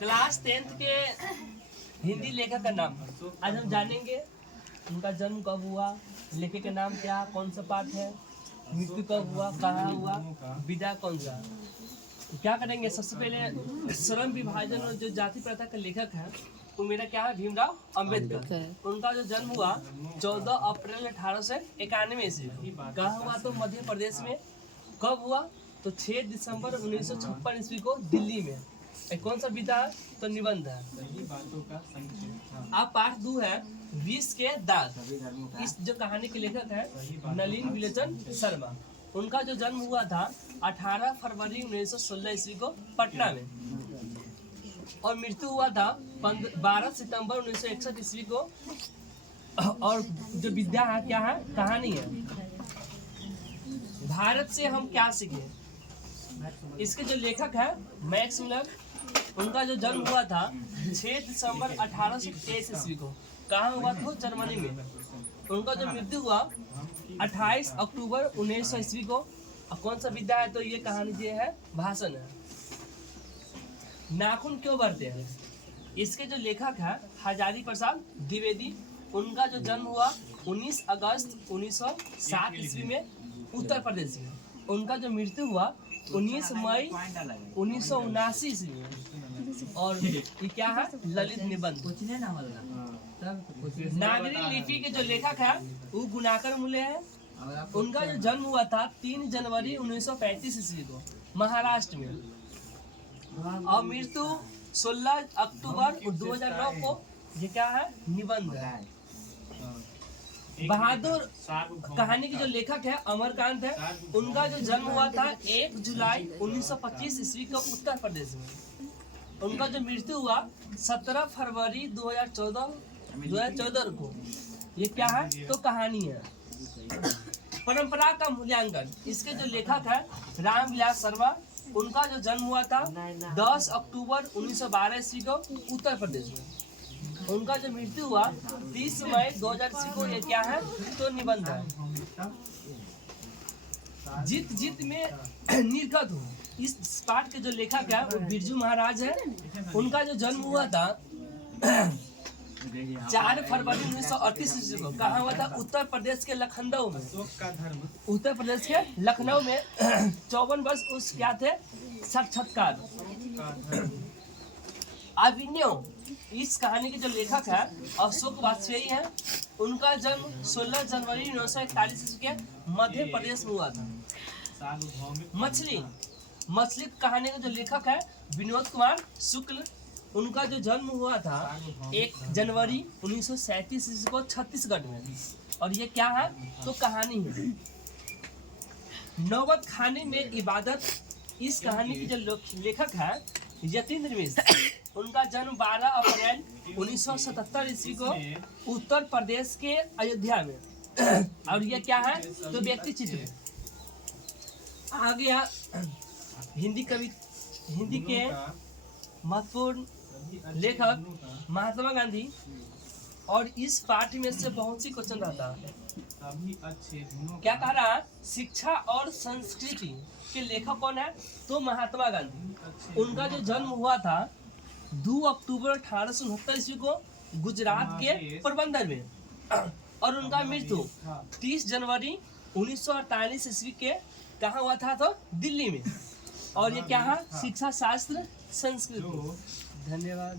Class 10th के हिंदी लेखक का नाम आज हम जानेंगे। उनका जन्म कब हुआ, लेखक का नाम क्या, कौन सा पाठ है, मृत्यु कब हुआ, कहाँ हुआ, विधा कौन सा। तो क्या करेंगे, सबसे पहले श्रम विभाजन और जो जाति प्रथा का लेखक है वो मेरा क्या है, भीमराव अंबेडकर। उनका जो जन्म हुआ 14 अप्रैल 1891 ईस्वी। कहाँ हुआ, तो मध्य प्रदेश में। कब हुआ, तो 6 दिसंबर 1956 ईस्वी को दिल्ली में। कौन सा विधा है, तो निबंध है। अब पाठ 2 है, विष के दाग। इस जो कहानी के लेखक है नलिन विलोचन शर्मा। उनका जो जन्म हुआ था 18 फरवरी 1916 ईस्वी को पटना में, और मृत्यु हुआ था 12 सितंबर 1961 ईस्वी को। और जो विद्या है क्या है, कहानी है। भारत से हम क्या सीखे, इसके जो लेखक है मैक्स मुलर। उनका जो जन्म हुआ था 6 दिसंबर 1823 ईस्वी को। कहाँ हुआ था, जर्मनी में। उनका जो मृत्यु हुआ 28 अक्टूबर 1900 ईस्वी को। अब कौन सा विद्या है, तो ये कहानी जो है भाषण है। नाखून क्यों बढ़ते हैं, इसके जो लेखक है हजारी प्रसाद द्विवेदी। उनका जो जन्म हुआ 19 अगस्त 1907 ईस्वी में उत्तर प्रदेश में। उनका जो मृत्यु हुआ 19 मई 1979 ईस्वी में। और ये क्या है, ललित निबंध। नागरी लिपि के जो लेखक है वो गुणाकर मूल्य है। उनका जो जन्म हुआ था 3 जनवरी 1935 ईस्वी को महाराष्ट्र में। और मृत्यु 16 अक्टूबर 2009 को। ये क्या है, निबंध है। बहादुर कहानी के जो लेखक है अमरकांत है। उनका जो जन्म हुआ था 1 जुलाई 1925 ईस्वी को उत्तर प्रदेश में। उनका जो मृत्यु हुआ 17 फरवरी 2014 को। ये क्या है, तो कहानी है। परंपरा का मूल्यांकन, इसके जो लेखक है रामविलास शर्मा। उनका जो जन्म हुआ था 10 अक्टूबर 1912 ईस्वी को उत्तर प्रदेश में। उनका जो मृत्यु हुआ 30 मई 2000 ईस्वी को। ये क्या है, तो निबंध है। जीत जीत में निर्गत हूँ, इस पाठ के जो लेखक है वो बिरजू महाराज है। उनका जो जन्म हुआ था 4 फरवरी 1938 ईस्वी को। कहाँ हुआ था, उत्तर प्रदेश के लखनऊ में। उत्तर प्रदेश के लखनऊ में 54 वर्ष उस क्या थे, साक्षात्कार अभिनव। इस कहानी के जो लेखक है अशोक वाजपेयी है। उनका जन्म 16 जनवरी 1941 ईस्वी के मध्य प्रदेश में हुआ था। मछली कहानी के जो लेखक है विनोद कुमार शुक्ल। उनका जो जन्म हुआ था 1 जनवरी 1937 ईस्वी को छत्तीसगढ़ में। और ये क्या है, तो कहानी है। नौबत खाने में इबादत, इस कहानी के जो लेखक है यतीन्द्र मिश्र। उनका जन्म 12 अप्रैल 1977 ईस्वी को उत्तर प्रदेश के अयोध्या में। और ये क्या है, तो व्यक्ति चित्र। आ गया हिंदी के महत्वपूर्ण लेखक महात्मा गांधी। और इस पाठ में से बहुत सी क्वेश्चन रहता है। क्या कह रहा है, शिक्षा और संस्कृति के लेखक कौन है, तो महात्मा गांधी। उनका जो जन्म हुआ था 2 अक्टूबर 1869 ईस्वी को गुजरात के पोरबंदर में। और उनका मृत्यु 30 जनवरी 1948 ईस्वी के कहाँ हुआ था, तो दिल्ली में। और ये क्या है, शिक्षा शास्त्र संस्कृति। धन्यवाद।